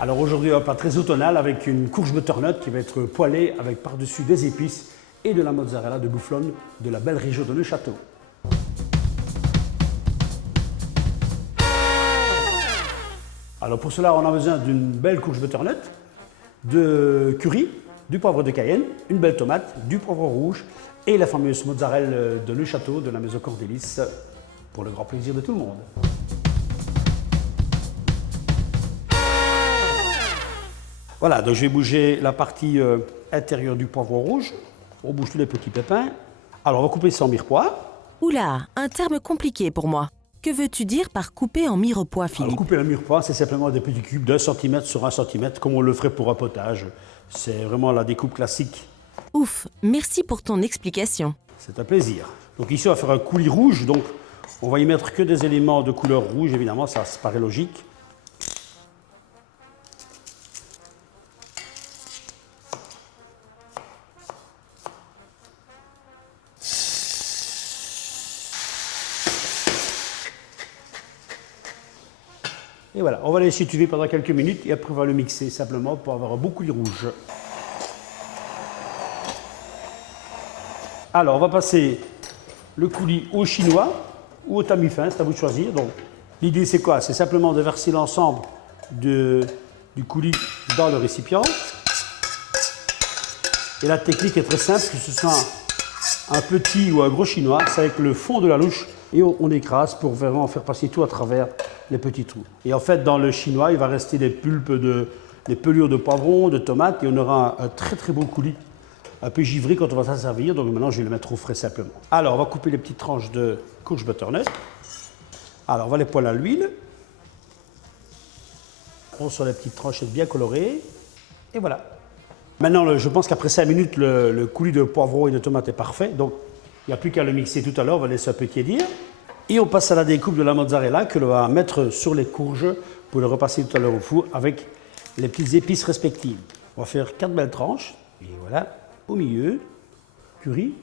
Alors aujourd'hui, un plat très automnal avec une courge butternut qui va être poêlée avec par-dessus des épices et de la mozzarella de Bufflone de la belle région de Neuchâtel. Alors pour cela, on a besoin d'une belle courge butternut, de curry, du poivre de Cayenne, une belle tomate, du poivre rouge et la fameuse mozzarella de Neuchâtel de la maison Cordélis pour le grand plaisir de tout le monde. Voilà, donc je vais bouger la partie intérieure du poivre rouge. On bouge tous les petits pépins. Alors on va couper ça en mirepoix. Oula, un terme compliqué pour moi. Que veux-tu dire par couper en mirepoix, Philippe? Alors couper la mirepoix, c'est simplement des petits cubes d'1 cm sur 1 cm, comme on le ferait pour un potage. C'est vraiment la découpe classique. Ouf, merci pour ton explication. C'est un plaisir. Donc ici on va faire un coulis rouge, donc on va y mettre que des éléments de couleur rouge, évidemment, ça paraît logique. Et voilà, on va laisser tuer pendant quelques minutes et après on va le mixer simplement pour avoir un beau coulis rouge. Alors on va passer le coulis au chinois ou au tamis fin, c'est à vous de choisir. Donc l'idée c'est quoi? C'est simplement de verser l'ensemble du coulis dans le récipient. Et la technique est très simple, que ce soit un petit ou un gros chinois, c'est avec le fond de la louche et on écrase pour vraiment faire passer tout à travers les petits trous. Et en fait, dans le chinois, il va rester des pulpes, des pelures de poivrons, de tomates, et on aura un très très beau coulis, un peu givré quand on va s'en servir. Donc maintenant, je vais le mettre au frais simplement. Alors, on va couper les petites tranches de courge butternut. Alors, on va les poêler à l'huile. On sur les petites tranches bien colorées. Et voilà. Maintenant, je pense qu'après 5 minutes, le coulis de poivron et de tomate est parfait. Donc, il n'y a plus qu'à le mixer tout à l'heure. On va laisser un peu tiédir. Et on passe à la découpe de la mozzarella que l'on va mettre sur les courges pour le repasser tout à l'heure au four avec les petites épices respectives. On va faire 4 belles tranches. Et voilà, au milieu, curry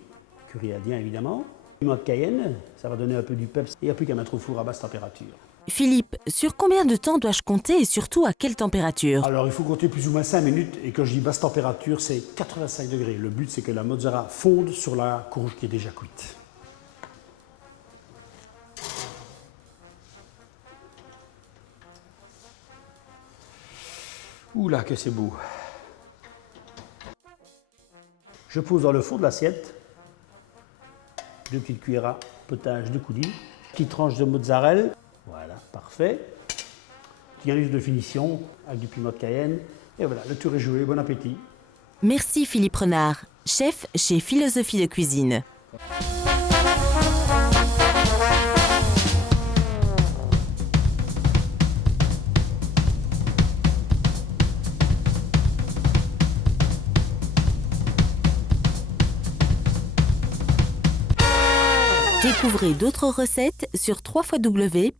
indien évidemment, piment de Cayenne, ça va donner un peu du peps. Et il n'y a plus qu'à mettre au four à basse température. Philippe, sur combien de temps dois-je compter et surtout à quelle température? Alors il faut compter plus ou moins 5 minutes et quand je dis basse température, c'est 85 degrés. Le but c'est que la mozzarella fonde sur la courge qui est déjà cuite. Oula, que c'est beau. Je pose dans le fond de l'assiette 2 petites cuillères à potage de coulis, petite tranche de mozzarella, voilà, parfait. Petit garniture de finition avec du piment de Cayenne. Et voilà, le tour est joué, bon appétit. Merci Philippe Renard, chef chez Philosophie de Cuisine. Découvrez d'autres recettes sur www.omiam.tv.